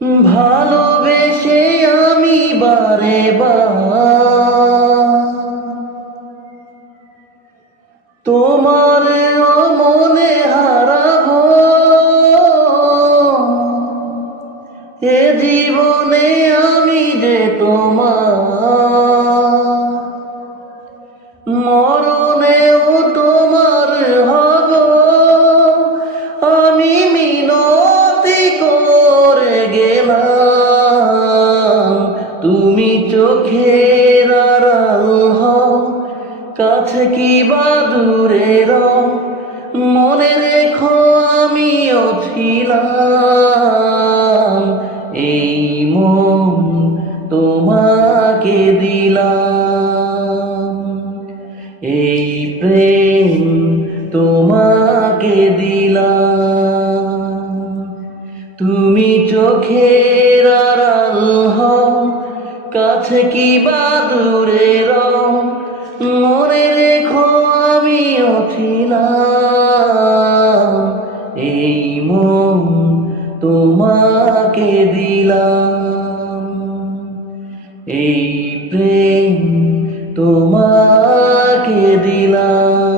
ভালোবেসে আমি বারে বার তোমার মনে হারাবো, এ জীবনে আমি যে তোমার, মরণেও তোমার হব। আমি মিনতি করে গেলাম, তুমি চোখের আড়াল হও, কাছে কি বা দূরে রও, মনে রেখো আমিও ছিলাম। এই মন তোমাকে দিলাম, এই প্রেম তোমাকে দিলাম। তুমি চোখের আড়াল হও, কাছে কি বা দূরে রও, মনে রেখো আমিও ছিলাম। এই মন তোমাকে দিলাম, এই প্রেম তোমাকে দিলাম।